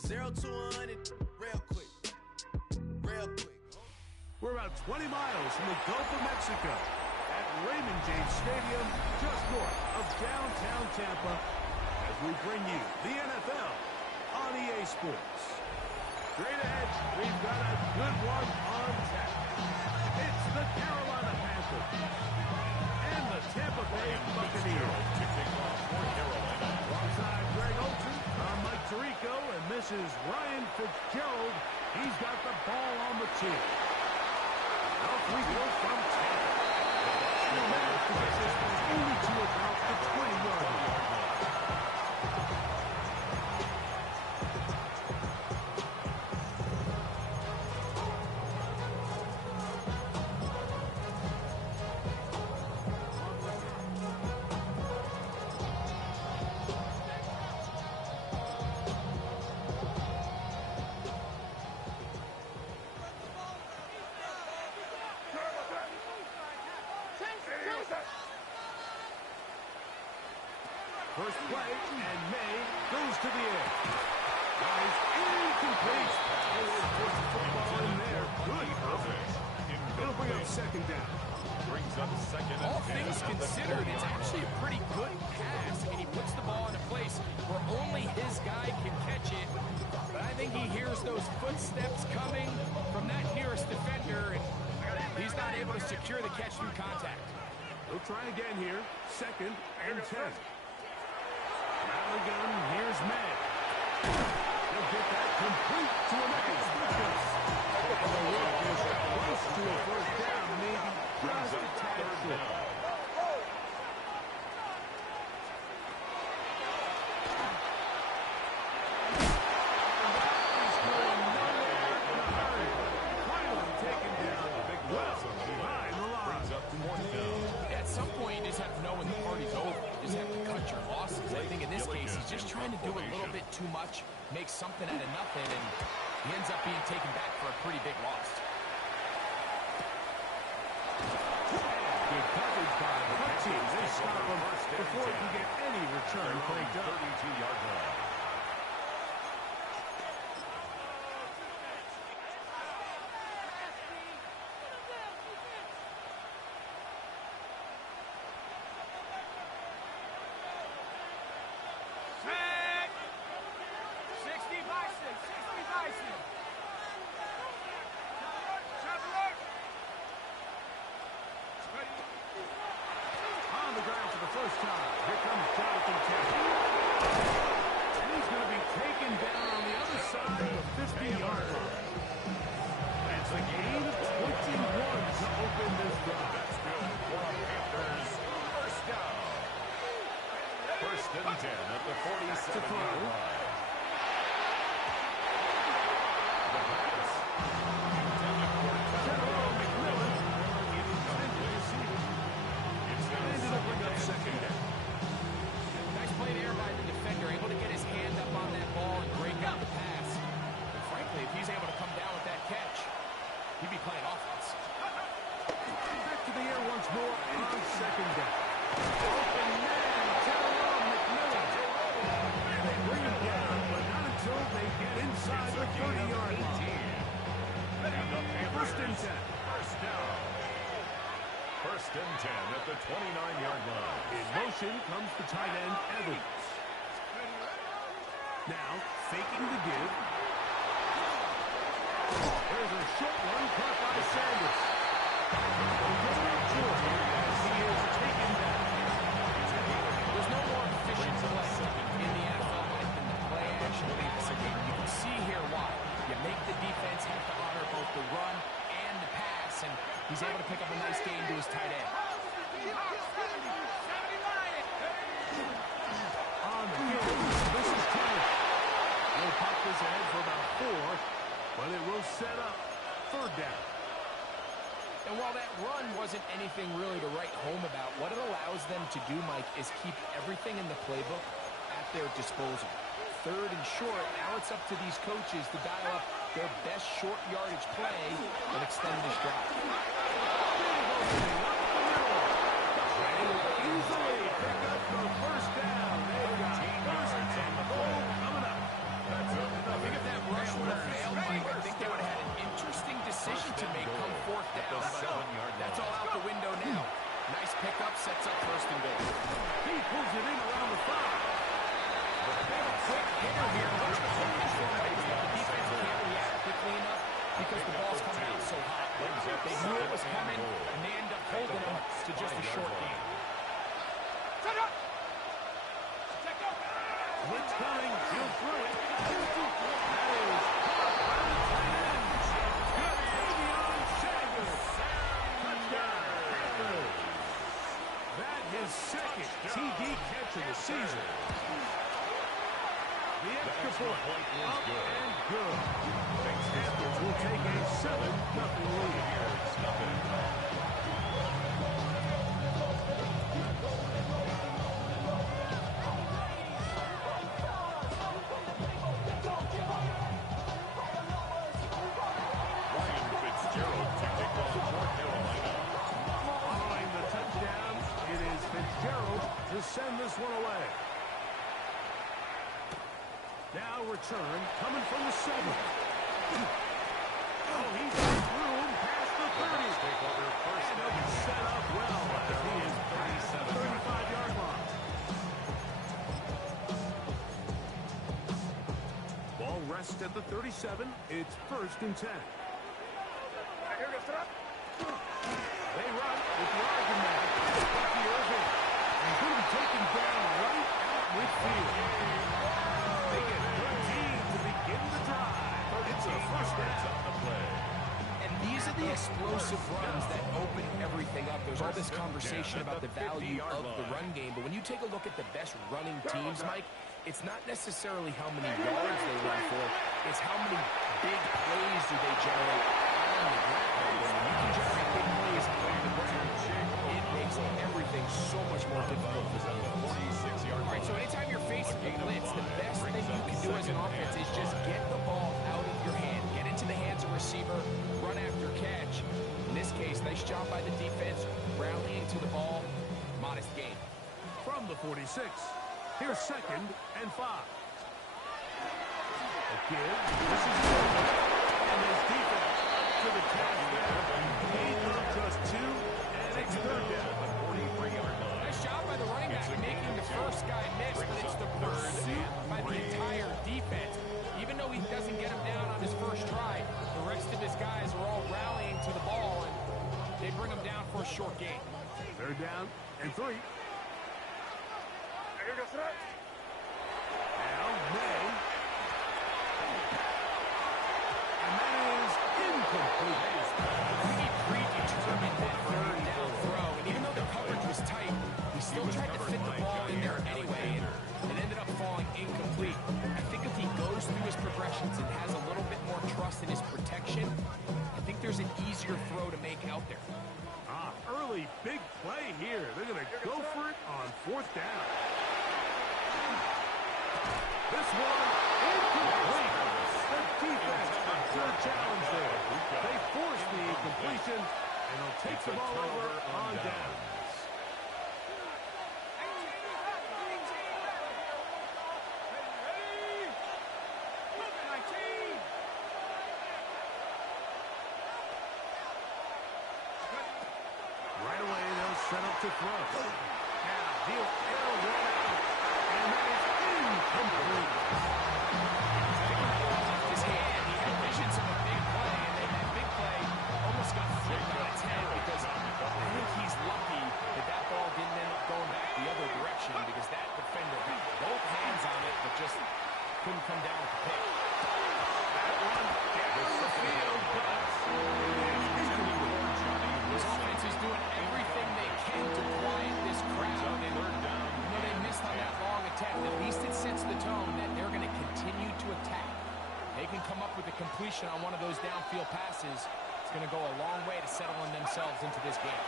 0 to 100, real quick. Real quick. We're about 20 miles from the Gulf of Mexico at Raymond James Stadium, just north of downtown Tampa, as we bring you the NFL on EA Sports. Straight ahead, we've got a good one on tap. It's the Carolina Panthers and the Tampa Bay Buccaneers. Kicking off for Carolina. Alongside Greg Olsen, I'm Mike Tirico, and this is Ryan Fitzgerald. He's got the ball on the tee. Off we go from Tampa. And now to get this one only to about the 20-yard line. First play, and May goes to the air. Guys, incomplete. They will force the football in there. Good coverage. It'll bring up second down. Brings up second and All 10 things at the considered, it's 40-yard actually a pretty good pass. I mean, he puts the ball in a place where only his guy can catch it. But I think he hears those footsteps coming from that nearest defender, and he's not able to secure the catch through contact. We'll try again here. Second and 10. Rally gun, here's May. He'll get that complete to a next defense. And the work is close to a first down, maybe just a tad short. Finally taken down. Well behind the line. Brings up fourth down. At some point, you just have to know when the party's over. You just have to cut your losses. I think in this case, he's just trying to do a little bit too much, make something out of nothing, and he ends up being taken back for a pretty big loss. Good coverage by the team. They stop him before he can get any return cranked up. 32-yard line. On the ground for the first time. Here comes Jonathan Taylor. And he's going to be taken down on the other side of the 50-yard line. That's a gain of 21 to open this drive. That's good for the Panthers. First down. First and 10 at the 47-yard line. The pass. Intended for General McMillan. Ended up bringing up second down. Nice play there by the defender, able to get his hand up on that ball and break out the pass. And frankly, if he's able to come down with that catch, he'd be playing offense. Back to the air once more on second down. Open man, General McMillan. And they bring him down, but not until they get inside the 30-yard line. First and 10. First down. First and 10 at the 29-yard line. In motion comes the tight end, Evans. Now, faking the give. There's a short one caught by Sanders. As he is taken down. There's no more efficient play in the NFL than the play action leads a game. You can see here why. You make the defense have to honor both the run and the pass, and he's able to pick up a nice gain to his tight end. On the give, this is Taylor. He'll pop this ahead for about 4, but it will set up third down. And while that run wasn't anything really to write home about, what it allows them to do, Mike, is keep everything in the playbook at their disposal. Third and short, now it's up to these coaches to dial up their best short yardage play and extend this drive. Easily pick up the first down. They've got first and goal coming up. That's a rush would have failed, Mike, I think they would have had an interesting decision to make come fourth down. But that's all out the window now. Nice pickup, sets up first and goal. He pulls it in around the 5. Quick hitter here. Much better control, Mike, but the defense can't react quickly enough because the ball's coming out so hot. They knew it was coming, and they end up holding them to just a short game. Blitz coming. He'll throw it. That is that his second TD catch of the season. The extra point up and good. Panthers will take a 7-0 lead. Following the touchdown, it is Fitzgerald to send this one away. Now return coming from the 7. Oh, he's through past the 30. And he'll be set up well as he is past the 35-yard line. Ball rests at the 37. It's 1st and 10. They run with the argument. Bucky Irving. And he's going to be taken down right out midfield. They get 13 to begin the drive. It's a first down. And these are the explosive runs that open everything up. There's all this conversation about the value of the run game, but when you take a look at the best running teams, Mike, it's not necessarily how many yards they run for, it's how many big plays do they generate on the ground. When you can generate big plays on the ground, it makes everything so much more difficult for them. All right, so anytime you're facing a blitz, the best thing you can do as an offense is just get the ball out of your hand, get into the hands of receiver, run after catch. In this case, nice job by the defense, rallying to the ball, modest gain. From the 46, here's 2nd and 5. Again, this is good. And his defense to the task there. 8 of just 2, and it's 3rd down. Nice job by the running back making the first guy miss, but it's the pursuit by the entire defense. Even though he doesn't get him down on his first try, the rest of his guys are all rallying to the ball, and they bring him down for a short gain. 3rd down and 3. Now May. And that is incomplete. He predetermined that 3rd down throw, and even though the coverage was tight, he still tried to fit the ball in there anyway, and it ended up falling incomplete. I think if he goes through his progressions and has a little bit more trust in his protection, I think there's an easier throw to make out there. Early big play here. They're going to go for it on 4th down. This one incomplete. The defense, a good challenge there. They force the incompletion, and they'll take the ball over on downs. Right away, they'll set up to throw. Now, he'll air one out, and that is incomplete. His hand, he had visions of a big play, and then that big play almost got flipped on its head because I think he's lucky that that ball didn't end up going back the other direction because that defender had both hands on it but just couldn't come down with the pick. That one down the field, but This offense is doing everything they can to quiet this crowd, and though they missed on that long attempt, at least it sets the tone that they're going to continue to attack. They can come up with a completion on one of those downfield passes. It's going to go a long way to settling themselves into this game.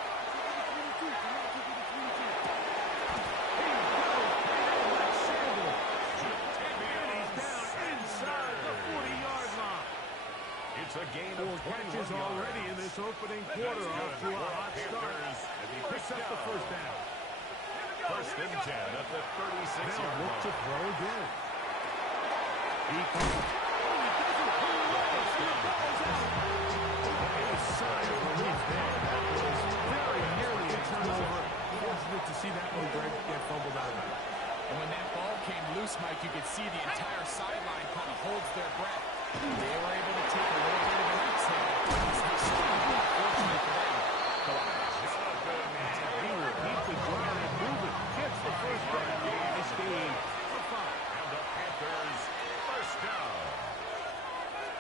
It's a gain of 4 catches already in this opening quarter, off to a hot start as he picks up the 1st down. 1st and 10 at the 36-yard They'll look line. to throw again. He comes. Oh, he does you could see the entire sideline kind of holds their breath. They were able to take a little bit of an exhale. Fortunately for them, He will keep the drive moving. Gets the first down. This game a 5. And the Panthers, first down.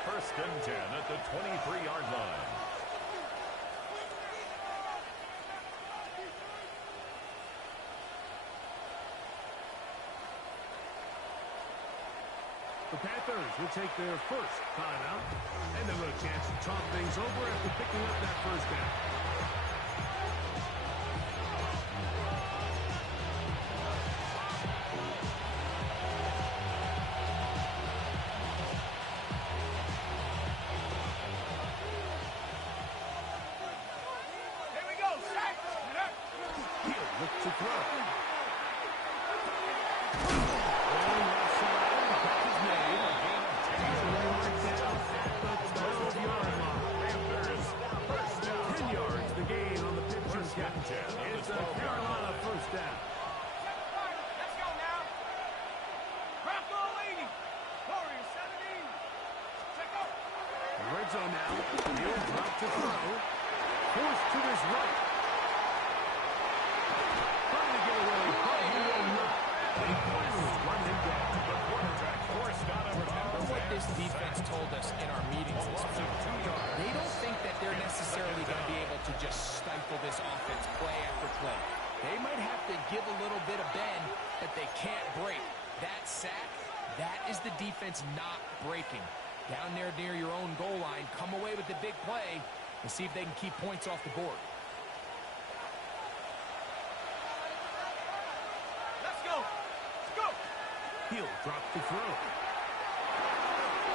First and 10 at the 23-yard line. The Panthers will take their first timeout, and they'll have a chance to talk things over after picking up that first down. Here we go, Shaq. He'll look to throw. It's a Carolina first down. Let's go now. Bronco leading. Warrior 17. Check out. Red zone now. He'll drop to throw. Forced to his right. Trying to get away, but he will not. They finally run him down. The quarterback forced out of remember what this defense told us in our meetings this week. They don't think that they're necessarily going to be able to just stifle this offense play after play. They might have to give a little bit of bend that they can't break. That sack, that is the defense not breaking. Down there near your own goal line, come away with the big play and see if they can keep points off the board. Let's go. Let's go. He'll drop to throw.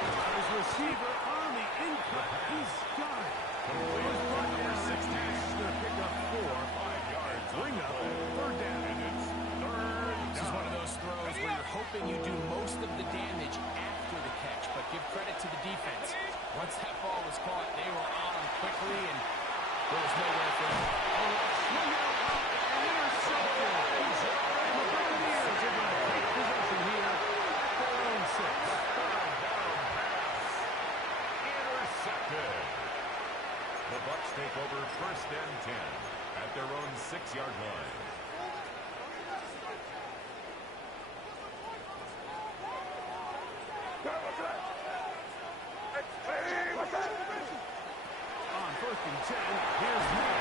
His receiver on the incline. He's got it. He's brought down 6 passes to pick up 4. 5 yards. Bring up third down. And it's third This is down. one of those throws where you're hoping you do most of the damage after the catch, but give credit to the defense. Once that ball was caught, they were on him quickly, and there was nowhere for him. Swing out and intercepted. And the Buccaneers are going to take possession here at their own 6. Intercepted. The Bucs take over first and 10 at their own 6-yard line. On first and 10, here's Nick.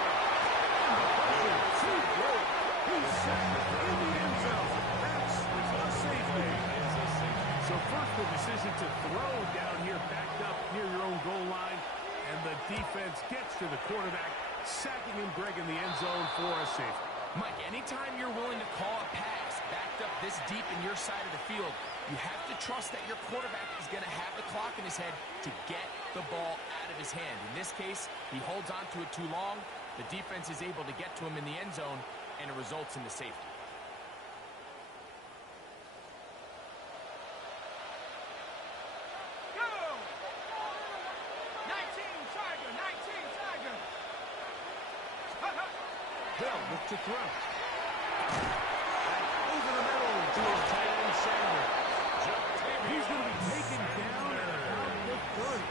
He's sacked in the end zone. That's a safety. So first the decision to throw down here backed up near your own goal line. And the defense gets to the quarterback, sacking him, Greg, in the end zone for a safety. Mike, anytime you're willing to call a pass backed up this deep in your side of the field, you have to trust that your quarterback is going to have the clock in his head to get the ball out of his hand. In this case, he holds on to it too long. The defense is able to get to him in the end zone, and it results in the safety. Go. 19 Tiger. 19 Tiger. They'll look to throw. Over the middle to his tight end, Sanders. He's going to be taken down at about the 30.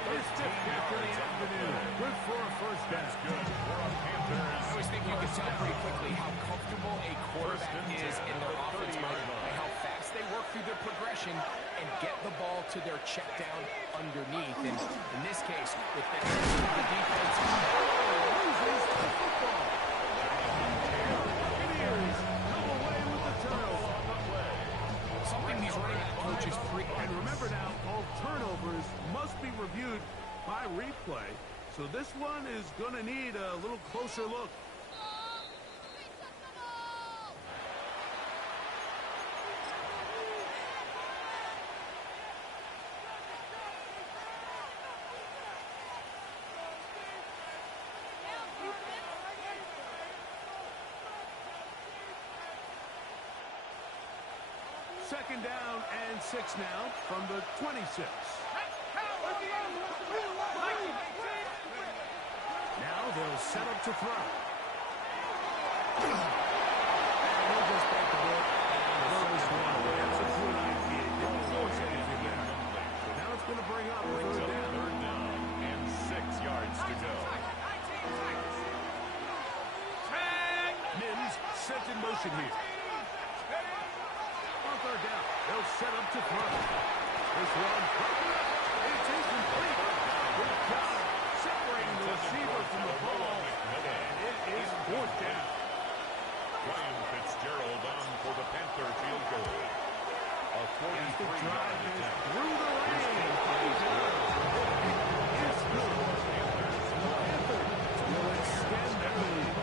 His 5th catch of the afternoon. Good for a first down. Good for a Panthers. I always think you can tell pretty quickly how comfortable a quarterback is in their offense, Mike, by how fast they work through their progression and get the ball to their check down underneath. And in this case, with the defense, Loses the football. Buccaneers come away with the turnover. something these running back coaches And remember now, all turnovers must be reviewed by replay. So this one is going to need a little closer look. Second down and 6 now from the 26. Now they'll set up to throw. And he'll just take the ball. And the first one. motion here. On third down, they'll set up to throw. This one, it's incomplete. Good job separating the receiver from the ball. And it is fourth down. Ryan Fitzgerald on for the Panther field goal. A 43-yard attempt. Through the lane. It's good. The Panthers will extend their lead.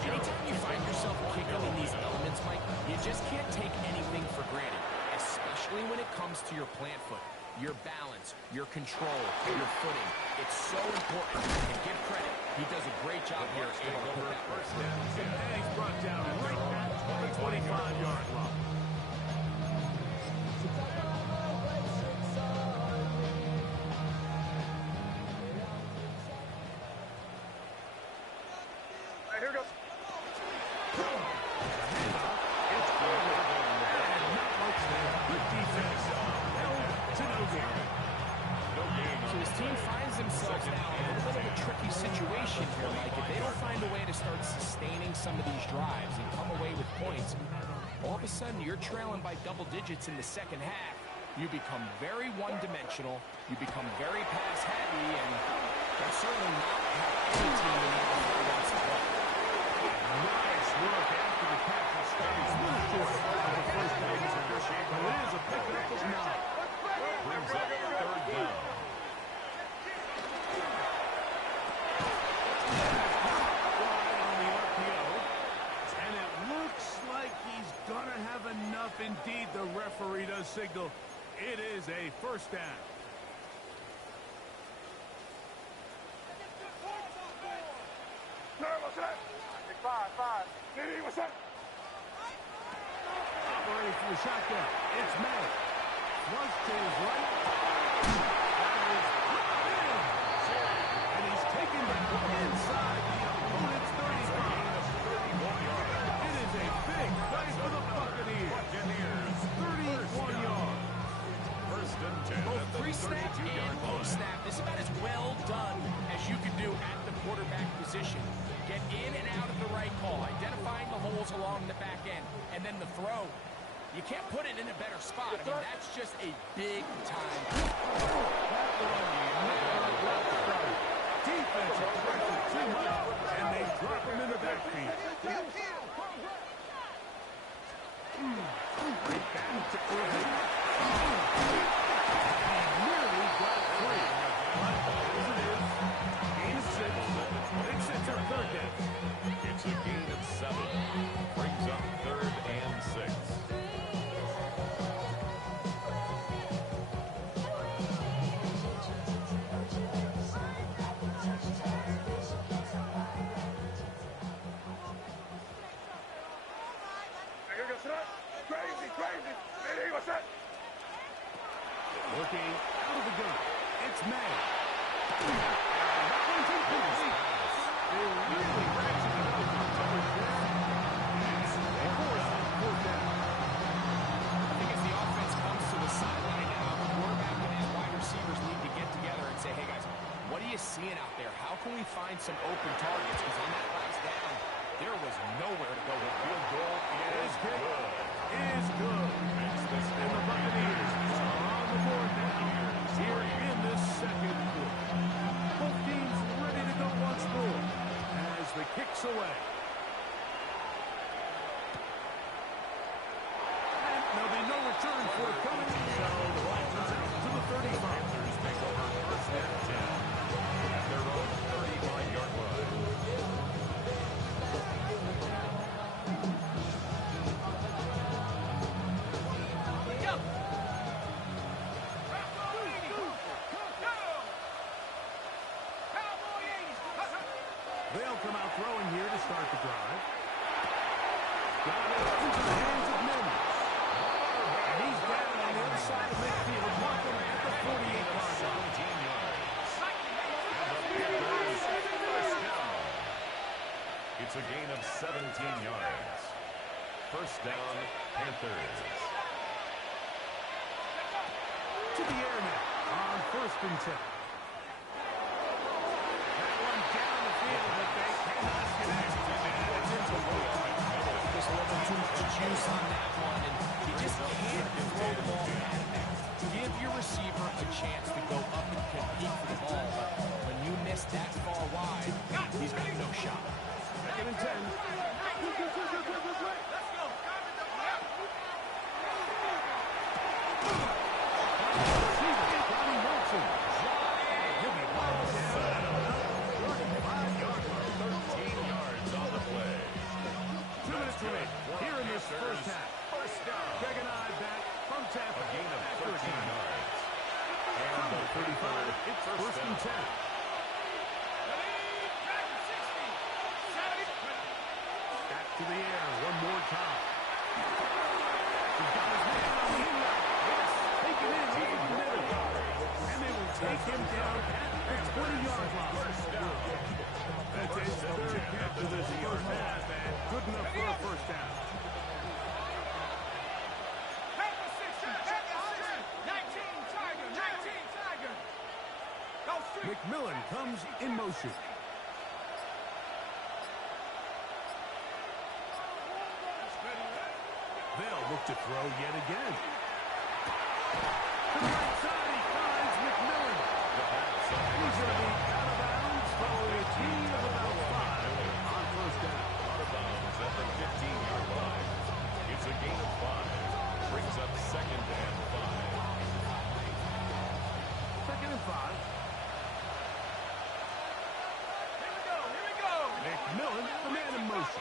Anytime you find yourself kicking in these elements, Mike, you just can't take anything for granted, especially when it comes to your plant foot, your balance, your control, your footing. It's so important. And give credit, he does a great job here able to put that first down. And he's brought down right at the 25-yard line. Here goes. It's over. And not much there. Good defense. Held to no gain. So his team finds themselves now in a little bit of a tricky situation here, Mike. If they don't find a way to start sustaining some of these drives and come away with points, all of a sudden you're trailing by double digits in the second half. You become very one-dimensional. You become very pass-heavy, and that's certainly not how any team in the NFL wants to play. Nice work after the catch and start. He's a little short of the first down, but it is a pickup of 9. Brings up third down. Wide on the RPO, and it looks like he's gonna have enough. Indeed, the referee does signal it is a first down. What's that? Five. Diddy, what's that? Operating for the shotgun. It's May. Rush to his right. That is in. And he's taken back inside the opponent's 35. It is a big play for the Buccaneers. 31 yards. First and 10 Both at the pre-snap 32-yard and line. post-snap, this is about as well done as you can do at the quarterback position. Get in and out of the right call, identifying the holes along the back end, and then the throw. You can't put it in a better spot. I mean, that's just a big-time play. Defensive pressure too much, and they drop him in the backfield. Right back to Irving. He nearly got free. But as it is, gain of 6. It sets our third down. It's a gain of 7. Brings up third and 6. Here goes that. Crazy. Diddy, what's that? Looking out of the gun. It's May. That one's incomplete. They really ratcheted up the coverage there. They force fourth down. I think as the offense comes to the sideline now, the quarterback and his wide receivers need to get together and say, hey, guys, what are you seeing out there? How can we find some open targets? Because on that last down, there was nowhere to go. The field goal is good. Is good. And the Buccaneers are on the board now here in this second quarter. Both teams ready to go once more as the kick's away. And there'll be no return forthcoming, so the ball comes out to the 35. Panthers take over first and 10 at their own 35-yard line. They'll come out throwing here to start the drive. Got it into the hands of Mims. And he's down on the other side of midfield, marking at the 48-yard line. 17 yards. First down. It's a gain of 17 yards. First down, Panthers. To the air now on first and 10. That one down the field, but they cannot connect. And it's incomplete. juice on that one, and you just can't throw the ball out of there. Give your receiver a chance to go up and compete for the ball, but when you miss that far wide, he's got no shot. 2nd and 10. Here in this first half. Greg and I back from Tampa. A gain of 13 yards. And the 35, it's 1st and 10. Back to the air one more time. He's got his man on the inside. Yes, take it in over the middle. And they will take him down at the 20-yard line. That's a third half of this first half, and good enough for a first down. McMillan comes in motion. They'll look to throw yet again. To the right side, he finds McMillan. He's going to be out of bounds following a gain of about 5 on first down. Out of bounds at the 15-yard line. It's a gain of 5. Brings up 2nd and 5. 2nd and 5. McMillan, the man in motion.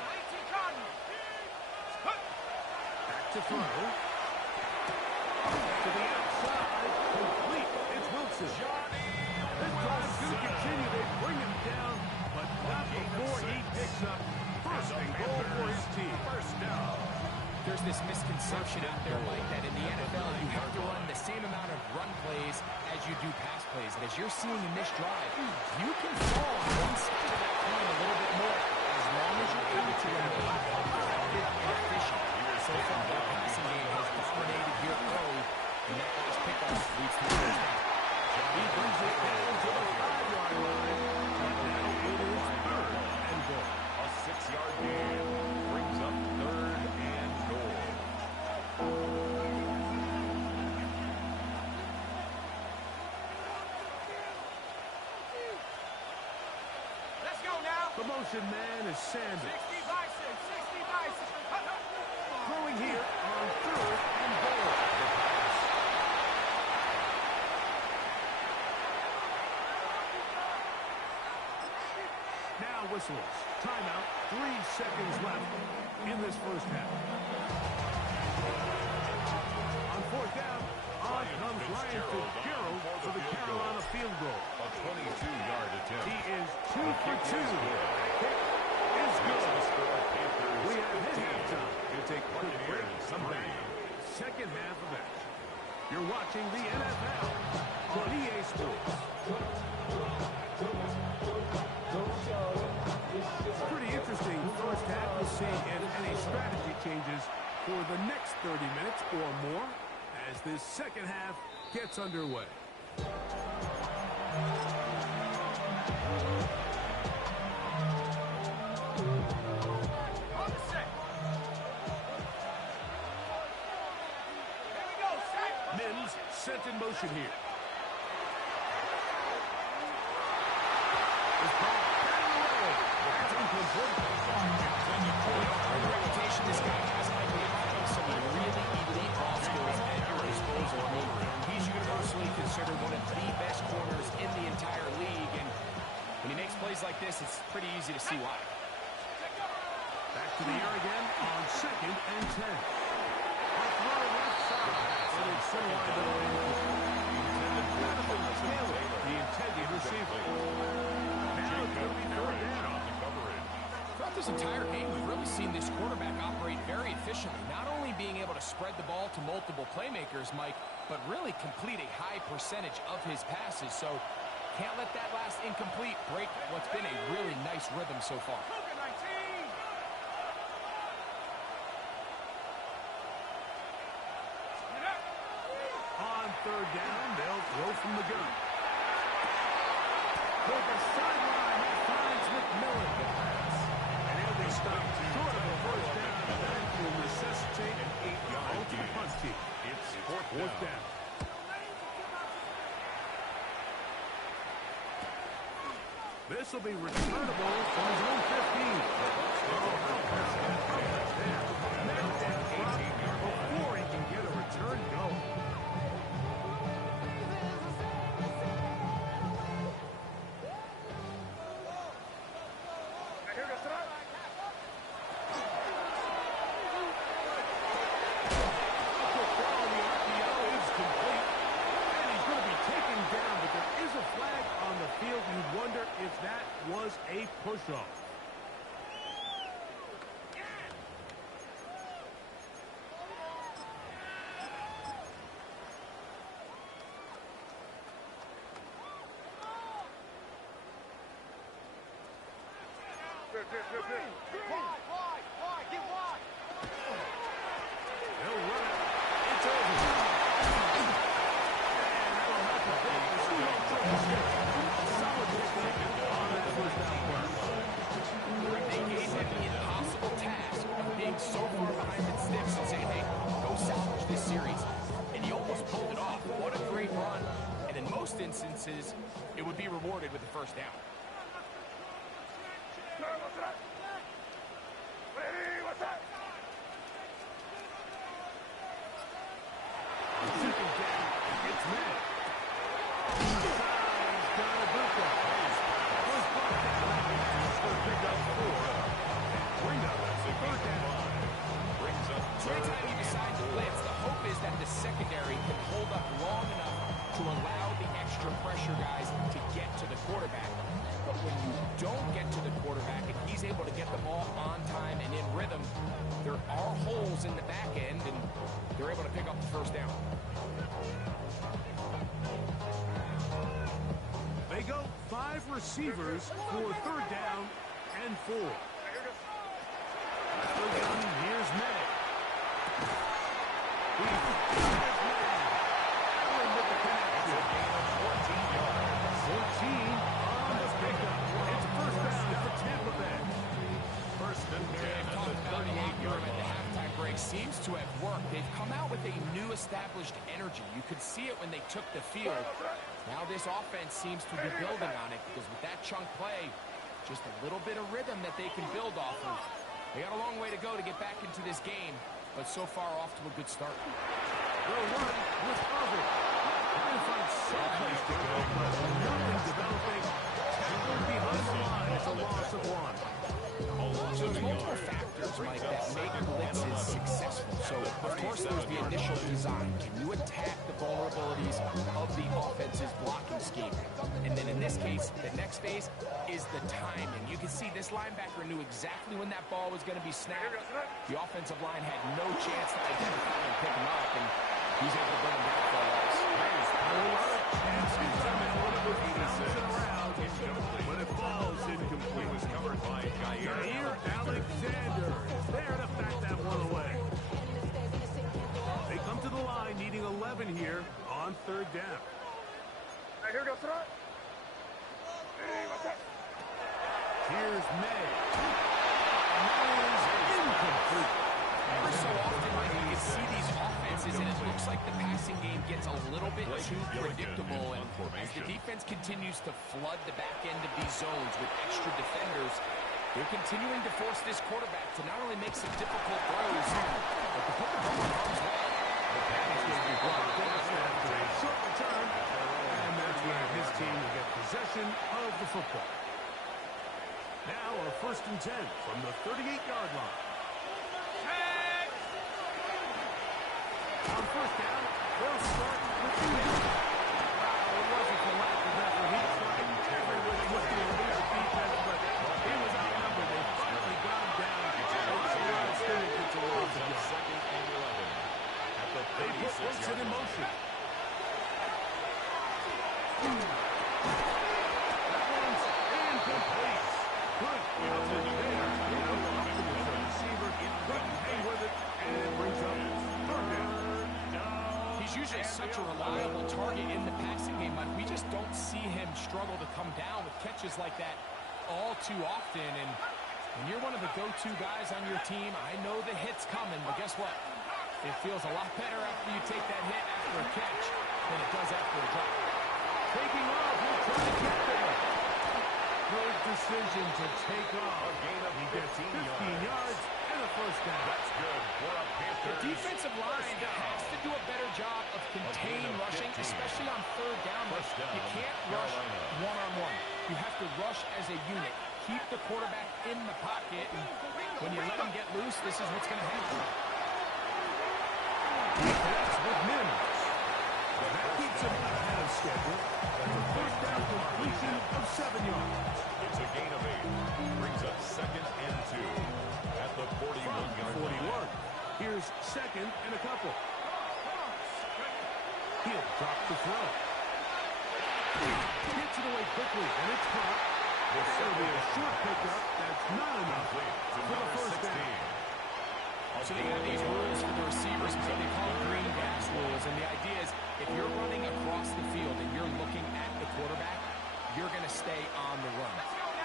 Back to throw. To the outside. Complete. It's Wilson. This drive's going to continue. They bring him down, but not before he picks up first and goal for his team. First down. There's this misconception out there, Mike, that in the NFL you have to run the same amount of run plays as you do pass plays. And as you're seeing in this drive, you can fall on one side of that coin a little bit more as long as you're able to remain effective and efficient. So far, the passing game has dominated here early, and that last pickup leads to the first down. He brings it down to the 5-yard line. And now it is 3rd and goal. A 6-yard gain brings up 3rd and goal. Let's go now. The motion man is Sanders. 60 by 6, 60 by 6. Throwing here on 3rd and goal. Now whistles. Timeout. 3 seconds left in this first half. On 4th down, on comes Ryan Fitzgerald for the Carolina field goal. A 22-yard attempt. He is 2 for 2. Kick is good. We have hit halftime. We'll take a quick break. Come back. Second half of action. You're watching the NFL on EA Sports. Pretty interesting first half. We'll see if any strategy changes for the next 30 minutes or more as this second half gets underway. Mims sent in motion here. His ball batted away. That's incomplete. The reputation this guy has, like, having some really elite ball skills at your disposal. I mean, he's universally considered one of the best corners in the entire league, and when he makes plays like this, it's pretty easy to see why. Back to the air again on 2nd and 10. A throw left side. And it's so wide that Jonathan Taylor, the intended receiver. Now it's going to be 3rd down. Throughout this entire game, we've really seen this quarterback operate very efficiently, not only being able to spread the ball to multiple playmakers, Mike, but really complete a high percentage of his passes. So can't let that last incomplete break what's been a really nice rhythm so far. On 3rd down, they'll throw from the gun. Toward the sideline, he finds McMillan. And he'll be stopped short of a first down. That will necessitate This will be returnable from his own 15. Before he can get a return going. You wonder if that was a push-off. Wide, get wide. They'll run it. It's over. And that'll have to break the seal. They gave him the impossible task of being so far behind the sticks and saying, hey, go salvage this series. And he almost pulled it off. What a great run. And in most instances, it would be rewarded with the first down. Anytime you decide to blitz, the hope is that the secondary can hold up long enough to allow the extra pressure guys to get to the quarterback. But when you don't get to the quarterback and he's able to get the ball on time and in rhythm, there are holes in the back end, and they're able to pick up the first down. They go 5 receivers for third down and 4. Here's May. Seems to have worked. They've come out with a new established energy. You could see it when they took the field. Now this offense seems to be building on it because with that chunk play, just a little bit of rhythm that they can build off of. They got a long way to go to get back into this game, but so far off to a good start. They'll run with Harvard. Trying to find some place to go, but nothing developing. Tackled behind the line. It's a loss of 1. So there's multiple factors, Mike, that make blitzes successful. So, of course, there's the initial design. Can you attack the vulnerabilities of the offense's blocking scheme? And then in this case, the next phase is the timing. You can see this linebacker knew exactly when that ball was going to be snapped. The offensive line had no chance to identify and pick him up, and he's able to bring him down for a loss. But it falls incomplete. Was covered by Jair Alexander is there to bat that one away. They come to the line needing 11 here on third down. Here goes front. Here's May. And that is incomplete. Every so often, Mike, you can see these offenses, and it looks like the passing game gets a little bit too predictable. And as the defense continues to flood the back end of these zones with extra defenders, they're continuing to force this quarterback to not only make some difficult throws, but to put the ball in harm's way. The pass will be brought forth after a short return, and that's where his team will get possession of the football. Now a 1st and 10 from the 38-yard line. On 1st down, they'll start with the hit. It wasn't for lack of effort. He tried everywhere to look to elude the defense, but he was outnumbered. They finally got him down. It's a loss of yards. second and 11 at the They put Wilson in motion. That one's incomplete. Good coverage there. The receiver couldn't hang with it, and it brings up third down. He's usually such a reliable target in the passing game, but we just don't see him struggle to come down with catches like that all too often. And when you're one of the go-to guys on your team, I know the hit's coming, but guess what? It feels a lot better after you take that hit after a catch than it does after a drop. Taking off, he'll try to get there. The decision to take off. A gain of He gets 15 yards and a first down. That's good for a The Panthers. defensive line has to do a better job of contained rushing, especially on third down. You can't rush one-on-one. You have to rush as a unit. Keep the quarterback in the pocket, and when you let him get loose, this is what's going to happen. That's with Mims. That keeps him ahead of schedule. That's a first down completion of 7 yards. It's a gain of 8. Brings up 2nd and 2 at the 41-yard line. 41. Here's 2nd and a couple. He'll drop the throw. Gets it away quickly, and it's caught. That'll be a short pickup. That's not enough To for the number first 16. down. So they have these rules for the receivers, so they call them green gas rules, and the idea is if you're running across the field and you're looking at the quarterback, you're going to stay on the run.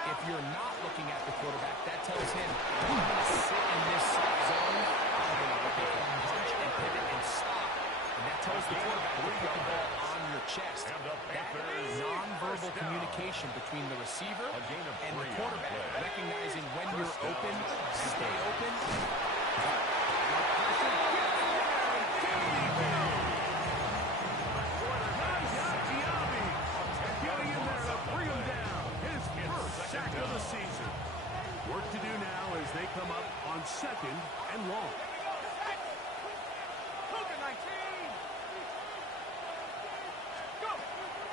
If you're not looking at the quarterback, that tells him, I'm going to sit in this soft zone, I'm going to look at him, punch and pivot and stop. And that tells the quarterback to put the ball on your chest. That nonverbal communication between the receiver and the quarterback, recognizing when you're open, stay open. Of the season. Work to do now as they come up on 2nd and long.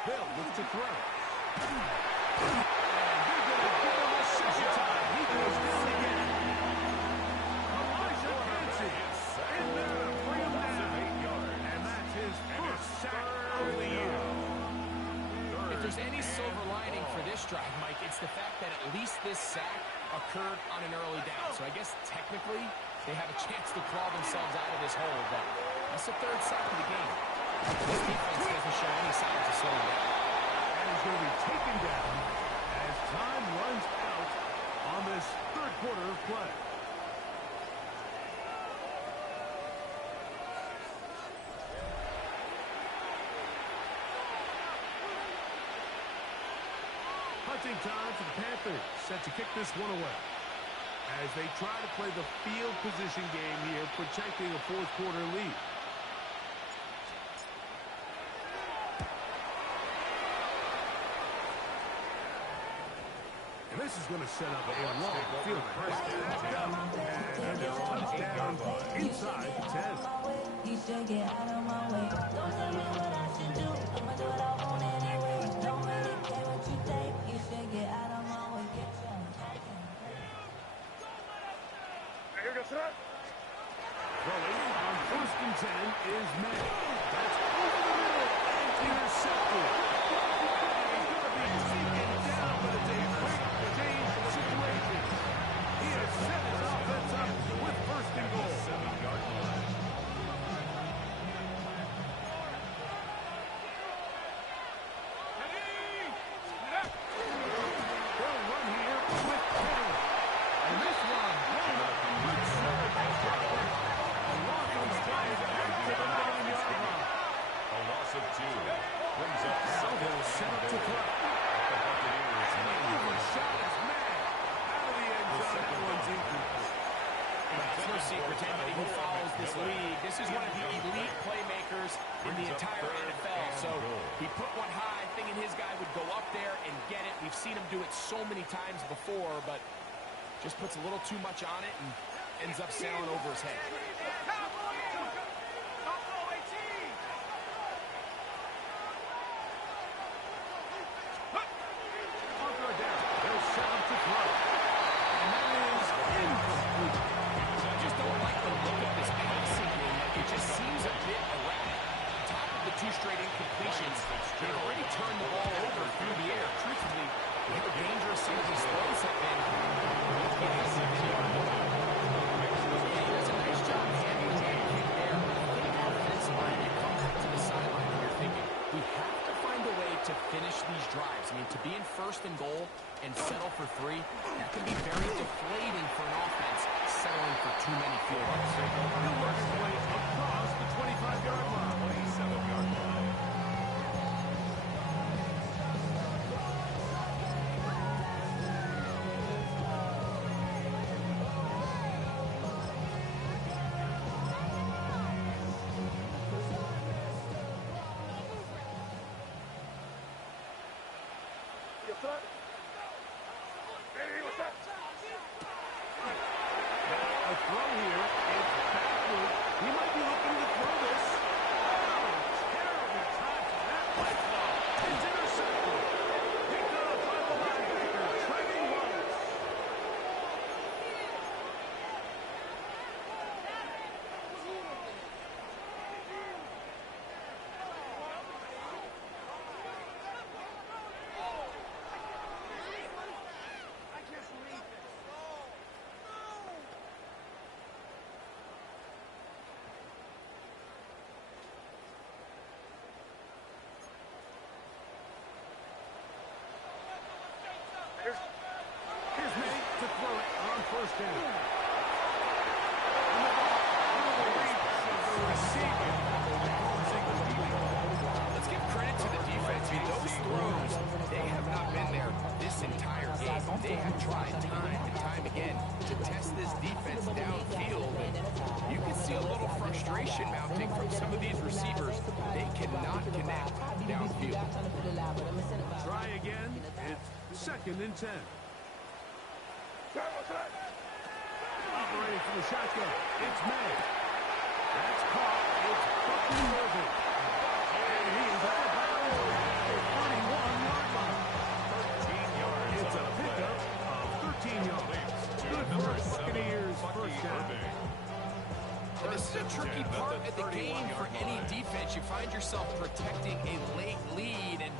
Bill looks to throw. And they're going to give him a second time. He goes down again. Elijah Nancy in there to bring him down. And that's his first sack of the year. If there's any silver lining for this drive, Mike, it's the fact that at least this sack occurred on an early down. So I guess technically they have a chance to claw themselves out of this hole, but that's the 3rd sack of the game. This defense doesn't show any signs of slowing down. And he's going to be taken down as time runs out on this 3rd quarter of play. Punting time for the Panthers, set to kick this one away. As they try to play the field position game here, protecting a 4th quarter lead. And this is going to set up a long field. And a touchdown inside the 10. You should get out of my way. Don't tell me what I should do. I'ma do what I want anyway. Don't really care what you think. You should get out of my way. Get your Here goes that. Throwing on 1st and 10 is May. That's over the middle and intercepted. He's going to be taken down, but it's a quick change of situation. He has set his offense up with 1st and goal. 7-yard line. They'll run here with 10. And this one, good serve. A loss on the play back to the 9-yard line. A loss of 2. Brings up 2nd Set up to and throw. 4 at the Buccaneers' And the 9-yard line. overshot is mad. Out of the end zone, that one's incomplete. It's no secret to anybody who follows this league. This is one of the elite playmakers in the entire NFL. So he put one high, thinking his guy would go up there and get it. We've seen him do it so many times before, but just puts a little too much on it and ends up sailing over his head. Bunker down. They'll set up to throw. And that is incomplete. I just don't like the look of this passing game. It just seems a bit erratic. On top of the 2 straight incompletions, they've already turned the ball over through the air. Truthfully, how dangerous some of these throws have been. He does a nice job handling that kick there. I think offensively, you come back to the sideline and you're thinking, we have to find a way to finish these drives. I mean, to be in 1st and goal and settle for 3, that can be very deflating for an offense settling for too many field goals. He'll work his way across the 25-yard line. 27-yard line. A throw here. It's backward. He might be looking to throw this. Oh, terrible time for that play call. It's intercepted. Picked up by the linebacker, Trevin Wallace. Here's May to throw it on first down. Let's give credit to the defense. I mean, those throws, they have not been there this entire game. They have tried time and time again to test this defense downfield. And you can see a little frustration mounting from some of these receivers. They cannot connect downfield. Try again. It's 2nd and 10. Operating from the shotgun. It's May. That's caught. It's fucking moving. And he is out of bounds at the 31-yard line. 13 yards. It's a pickup of 13 yards. Good for Buccaneers first down. And this is a tricky part of the game for any defense. You find yourself protecting a late lead, and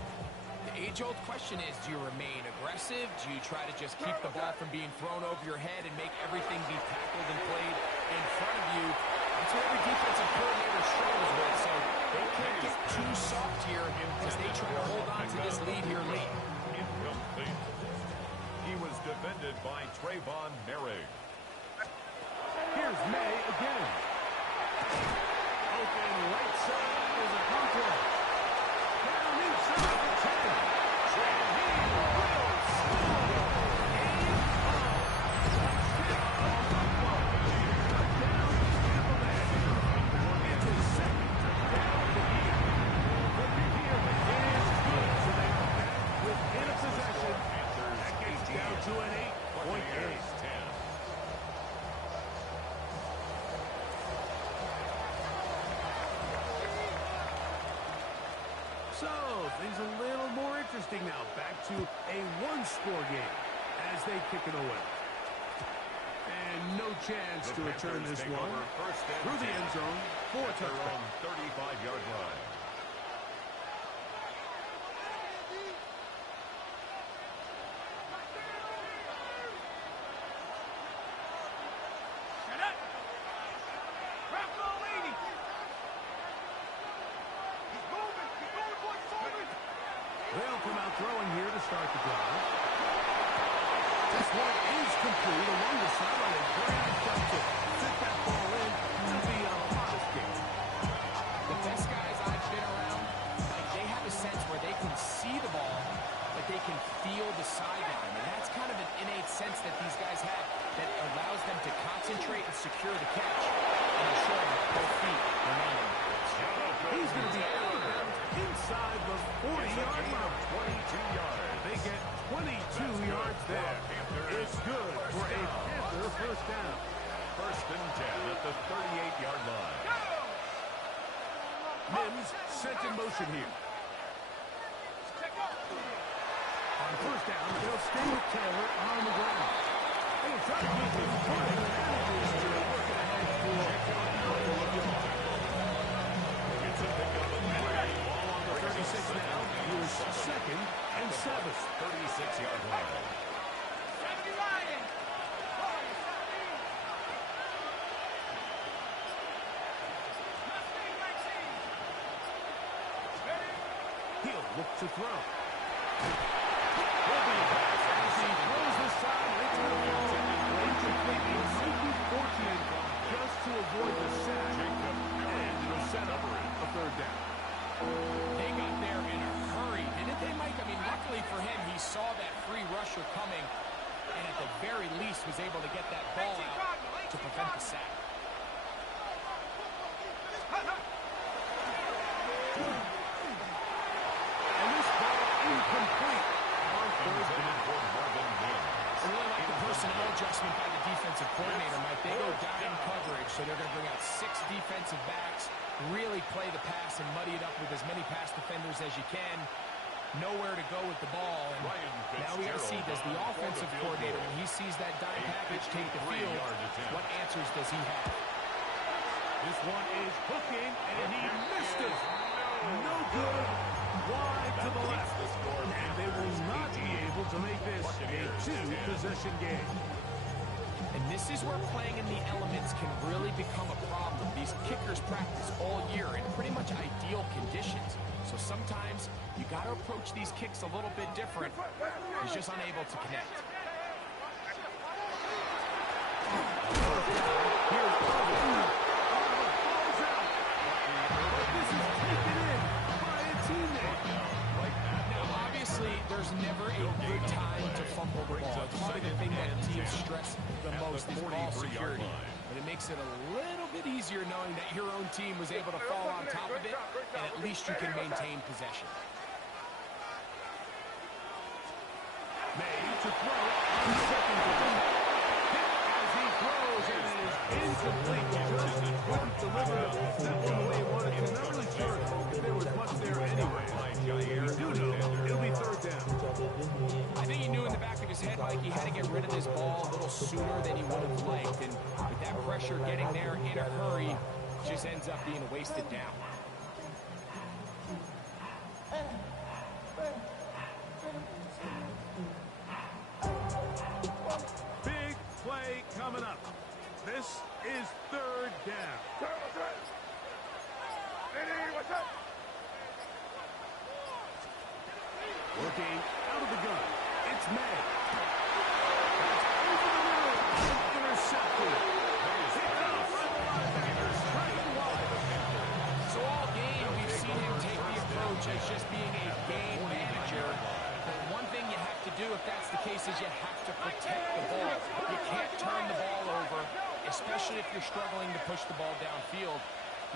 the age-old question is, do you remain aggressive? Do you try to just keep the ball from being thrown over your head and make everything be tackled and played in front of you? That's what every defensive coordinator struggles with, so they can't get too soft here as they try to hold on to this lead here late. Incomplete. He was defended by Trayvon Merrick. Here's May again. Open right side is a control. Down inside the 10. And he will score. Game on. Touchdown, Buffalo. Touchdown, Tampa Bay. It's his 2nd touchdown of the year. Looking here, it is good. So they are back within a possession. That gets down to an 8-point game. So, things a little more interesting now. Back to a one-score game as they kick it away. And no chance to return this one. Through the end zone for a touchdown. 35-yard line. They'll come out throwing here to start the drive. This one is complete along the sideline. And Graham got to fit that ball in to be a modest game. The best guys I've been around, like, they have a sense where they can see the ball, but they can feel the sideline. And that's kind of an innate sense that these guys have that allows them to concentrate and secure the catch and ensuring that both feet remain in bounds. He's going to be out of bounds inside the 40-yard line. 22 yards. They get 22 yards there. It's good for a Panther first down. 1st and 10 at the 38-yard line. Mims set in motion here. On first down, they'll stay with Taylor on the ground. They'll try to keep him running. The managers to work it ahead for it's a pickup of Murray. Ball on the 36 now. Here's 2nd and 7. 36-yard line. He'll look to throw. He'll be back as he throws this side into the ball. Incomplete. He might be fortunate just to avoid the sack. And it'll set up a 3rd down. They got there in a hurry, didn't they, Mike? I mean, luckily for him, he saw that free rusher coming, and at the very least was able to get that ball out to prevent the sack. And this ball incomplete on 3rd has been. I really like the personnel adjustment by the defensive coordinator, Mike. They go dime coverage, so they're going to bring out 6 defensive backs, really play the pass and muddy it up with as many pass defenders as you can. Nowhere to go with the ball. And now we got to see, does the offensive coordinator, when he sees that dime package take the field, what answers does he have? This one is hooking, and he missed it. No good. Wide to the left. And they will not be able to make this a 2-possession game. And this is where playing in the elements can really become a problem. These kickers practice all year in pretty much ideal conditions. So sometimes you got to approach these kicks a little bit different. He's just unable to connect. There's never a good time to fumble the ball. It's probably the thing that teams stress the most is ball security. But it makes it a little bit easier knowing that your own team was able to fall on top of it, and at least you can maintain possession. May to throw on second down. As he throws, and it is incomplete. Just couldn't deliver that one the way he wanted to. Not really sure if there was much there anyway. We do know it'll be third down. I think he knew in the back of his head, Mike, he had to get rid of this ball a little sooner than he would have liked. And with that pressure getting there in a hurry, just ends up being a wasted down. Big play coming up. This is third down. Working out of the gun. It's May. That's over the middle. Intercepted. So all game, we've seen him take the approach as just being a game manager. But one thing you have to do if that's the case is you have to protect the ball. You can't turn the ball over, especially if you're struggling to push the ball downfield.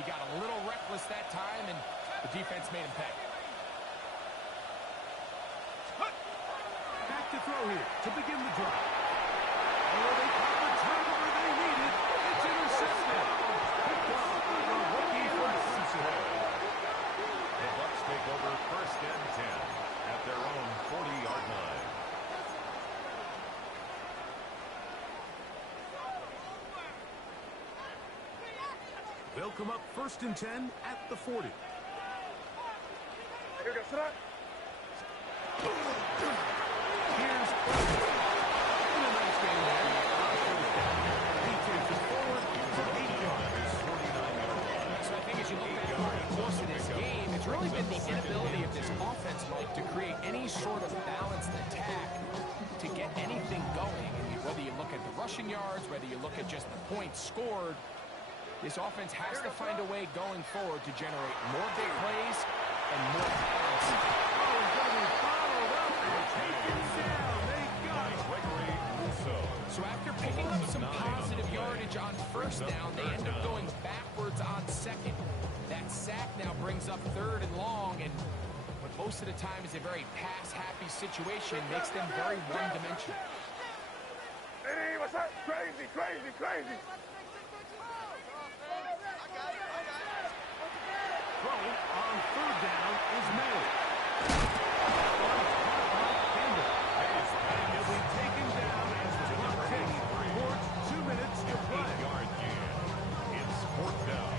He got a little reckless that time, and the defense made him pay. Back to throw here to begin the drive. Oh, they caught the turnover they needed. It's intercepted. Picked off by the rookie from Clemson. The Bucs take over first and 10 at their own 40-yard line. They'll come up first and 10 at the 40. Here's in a nice game there. He takes it forward for 8 yards. So I think as you look back over the course of this game, it's really been the inability of this offense, Mike, to create any sort of balanced attack to get anything going. And whether you look at the rushing yards, whether you look at just the points scored, this offense has to find a way going forward to generate more big plays and more balance. Oh, he's going to be followed up and taken down. They got it. So after picking up some positive yardage on first down, they end up going backwards on second. That sack now brings up third and long, and what most of the time is a very pass-happy situation makes them very one-dimensional. Hey, what's up? Crazy, crazy, crazy. Throwing on third down is May. And he'll be taken down as the clock ticks towards 2 minutes to play. 8-yard gain. It's fourth down.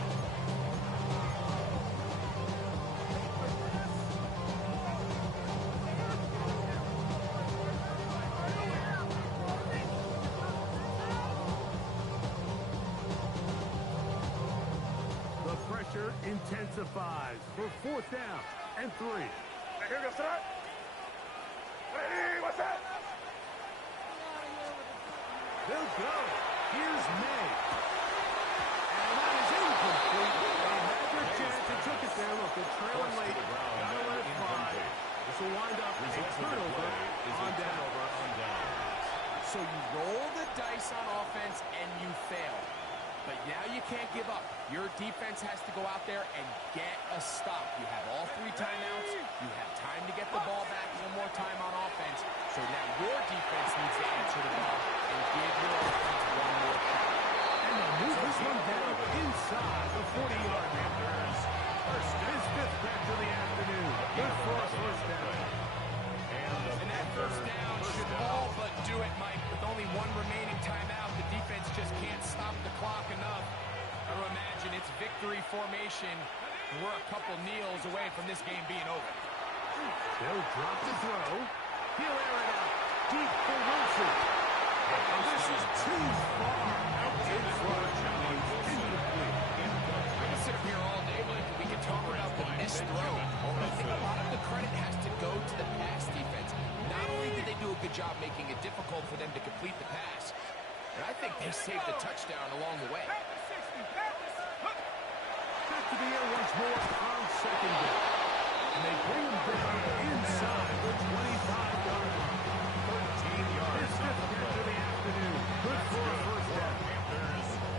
The pressure intensifies for fourth down and 3. Here goes that. Hey, what's up? They'll go. Here's May. And that is incomplete. They had their chance. They took it there. Look, they're trailing late. Gotta let it fly. This will wind up a turnover on down. So you roll the dice on offense and you fail. But now you can't give up. Your defense has to go out there and get a stop. You have all 3 timeouts. You have time to get the ball back one more time on offense. So now your defense needs to answer the ball and give your offense one more shot. And they'll move this one down inside the 40-yard line. His 5th catch of the afternoon. Good for a first down. And that first down should all but do it, Mike. With only 1 remaining timeout, the defense just can't stop the clock enough. I would imagine it's victory formation. We're a couple kneels away from this game being over. They'll drop the throw. He'll air it out deep for Wilson. And this is too far out in front. Incomplete. I can sit up here all day, Mike, and we can talk about the missed throw. I think a lot of the credit has to go to the pass defense. Not only did they do a good job making it difficult for them to complete the pass, but I think they saved the touchdown along the way. Back to the air once more on second down. And they bring him down inside the 25-yard line. 13 yards. His 5th catch of the afternoon. Good for a first down.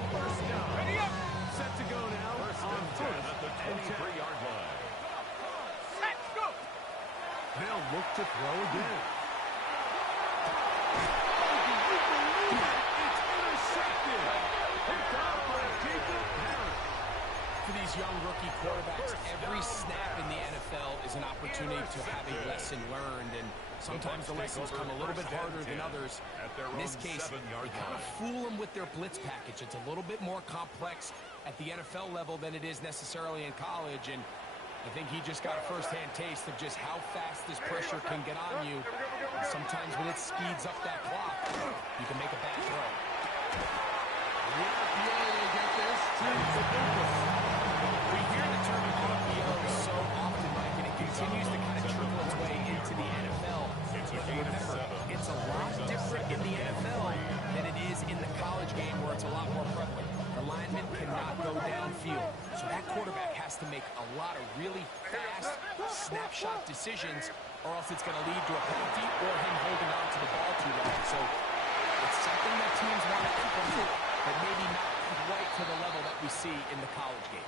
First down. Ready up. Set to go now on first at the 23-yard line. Let's go. They'll look to throw again. It's intercepted. Picked up by Jacob Harris. For these young rookie quarterbacks, every snap in the NFL is an opportunity to have a lesson learned, and sometimes the lessons come a little bit harder than others. In this case, they kind of fool them with their blitz package. It's a little bit more complex at the NFL level than it is necessarily in college, and I think he just got a first-hand taste of just how fast this pressure can get on you. And sometimes when it speeds up that clock, you can make a bad throw. We hear the term RPO so often, Mike, and it continues to kind of trickle its way into the NFL. But remember, it's a lot different in the NFL than it is in the college game where it's a lot more prevalent. The lineman cannot go downfield, so that quarterback has to make a lot of really fast snapshot decisions, or else it's going to lead to a penalty or him holding on to the ball too long. So it's something that teams want to implement, but maybe not quite to the level that we see in the college game.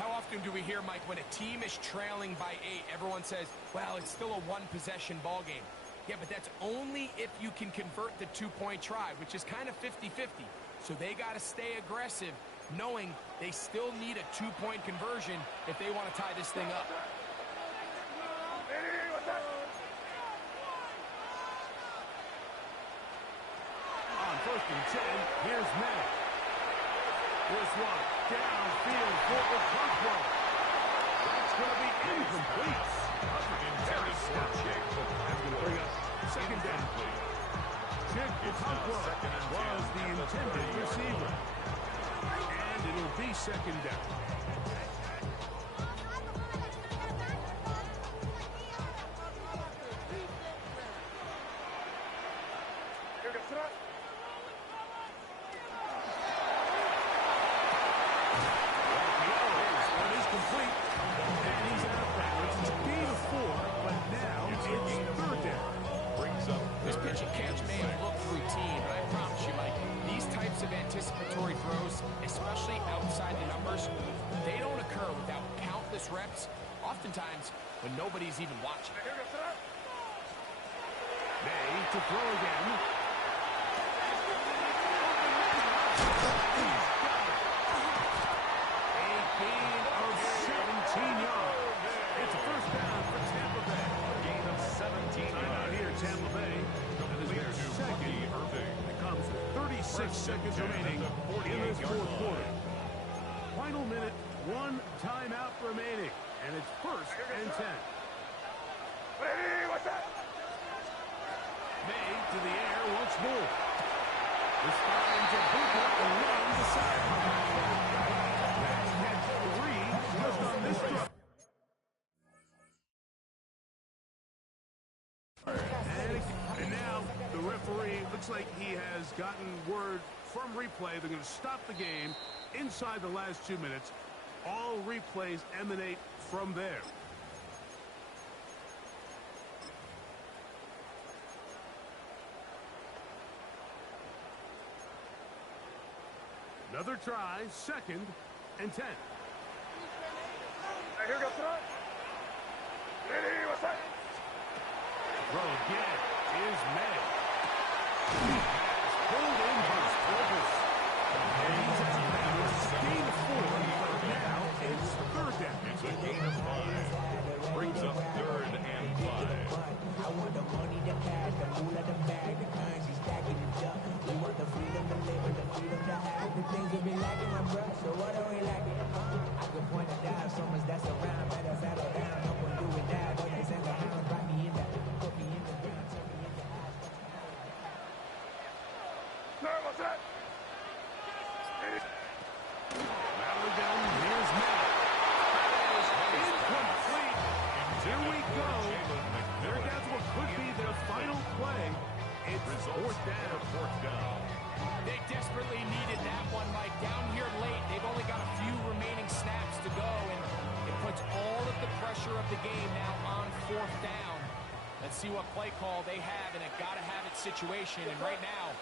How often do we hear, Mike, when a team is trailing by 8, everyone says, well, it's still a one-possession ball game. Yeah, but that's only if you can convert the 2-point try, which is kind of 50-50. So they got to stay aggressive, knowing they still need a 2-point conversion if they want to tie this thing up. On 1st and 10, here's Madden. This one downfield for Okonkwo. That's going to be incomplete. Very smart check. That's going to bring up second down. Chick Okonkwo was the intended receiver. And it'll be second down. Anticipatory throws, especially outside the numbers, they don't occur without countless reps, oftentimes when nobody's even watching. May to throw again. A gain of 17 yards. It's a first down for Tampa Bay. A gain of 17 yards. Here, Tampa Bay. That is their second. It comes with 36 seconds remaining in this 4th quarter. Final minute, 1 timeout remaining, and it's 1st and 10. May to the air once more. This finds a boot up and runs the sideline. That's catch 3 just on this drive. And now the referee looks like he has gotten word from replay. They're going to stop the game inside the last 2 minutes. All replays emanate from there. Another try, 2nd and 10. Here goes front. Ready, what's that? Throw again is made. He has pulled in his purpose. And he's out of bounds. Gain of 4. Now it's 3rd down. It's a gain of 5. Brings up 3rd and 5. I want the money, the cash, the food of the bag, the currency stacking it up. We want the freedom to live and the freedom to have the things we've been lacking, my bro. So what are we lacking? I can point it out, so much that's around. Better settle down, no one doing that. But they send the hound, write me in that. Put me in the ground, turn me into ash. Sir, what's that? Rattling down, here's Matt. Incomplete. Here we go. They're down to what could be their final play. It's 4th down. They desperately needed that one, Mike. Down here late, they've only got a few remaining snaps to go, and it puts all of the pressure of the game now on 4th down. Let's see what play call they have in a gotta-have-it situation, and right now,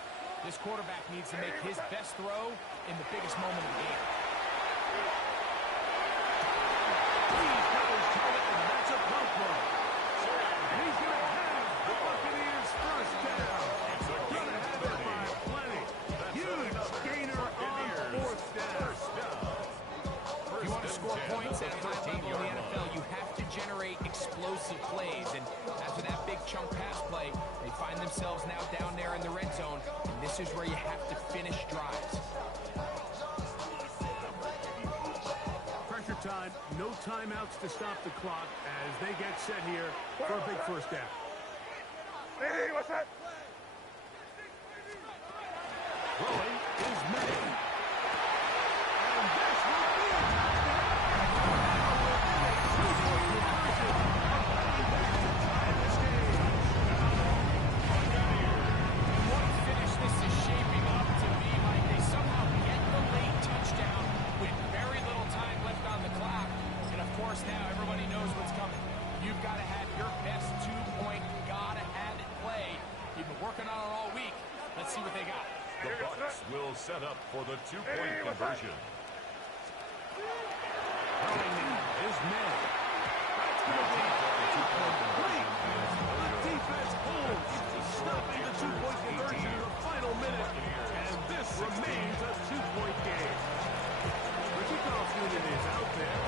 this quarterback needs to make his best throw in the biggest moment of the game. He's got his target, and that's a pump throw. And he's going to have the Buccaneers 1st down. Going to have it by plenty. Huge gainer on 4th down. If you want to score points at a high level in the NFL, you have to generate explosive plays. And after that big chunk pass play, they find themselves now down there in the red zone. And this is where you have to finish drives. Pressure time, no timeouts to stop the clock as they get set here for a big 1st down. Ready, what's that? Throwing is made. And this will be a two-point conversion. Running back to tie this game. What a finish this is shaping up to be, Mike. They somehow get the late touchdown with very little time left on the clock. And, of course, now everybody knows what's coming. You've got to have your best 2-point, gotta-have-it play. You've been working on it all week. Let's see what they got. The Bucs will set up for the 2-point conversion. Throwing now is made. That's going to be a 2-point conversion. The defense holds, stopping the 2-point conversion in the final minute. And this remains a 2-point game. The kickoff unit is out there,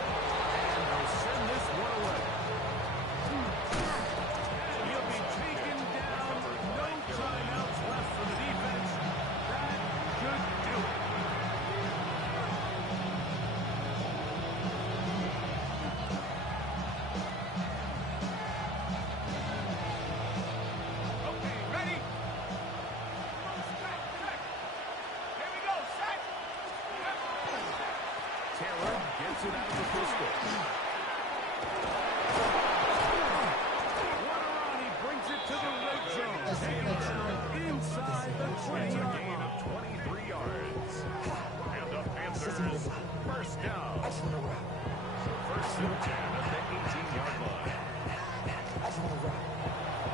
and they'll send this one away. And he'll be taken down. No timeouts left for the defense. That should do it. Okay, ready? Here we go, set. Taylor gets it out of the pistol. Guarani brings it to the red zone. Taken inside the 20-yard Gain line. of 23 yards. And the Panthers 1st down. 1st and 10 at the 18-yard line.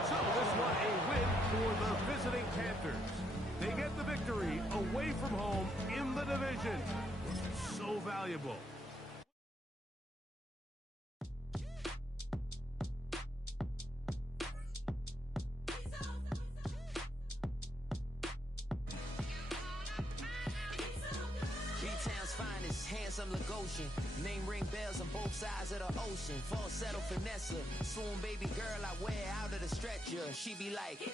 So this one a win for the visiting Panthers. They get the victory away from home in the division. So valuable. B-Town's finest, handsome Lagosian. Name ring bells on both sides of the ocean. Falsetto finesse, swoon baby girl I wear out of the stretcher. She be like,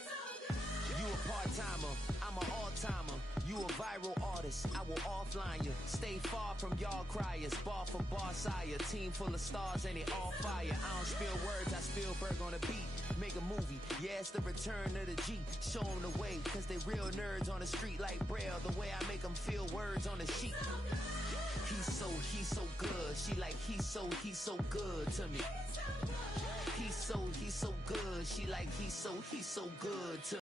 you a part-timer, I'm an all-timer. You a viral artist, I will offline you. Stay far from y'all criers, bar for bar sire. Team full of stars and they all fire. I don't spill words, I Spielberg on a beat. Make a movie, yeah, it's the return of the G. Show them the way, cause they real nerds on the street like Braille. The way I make them feel words on the sheet. He's so good. She like, he's so good to me. He's so good. She like, he's so good to me.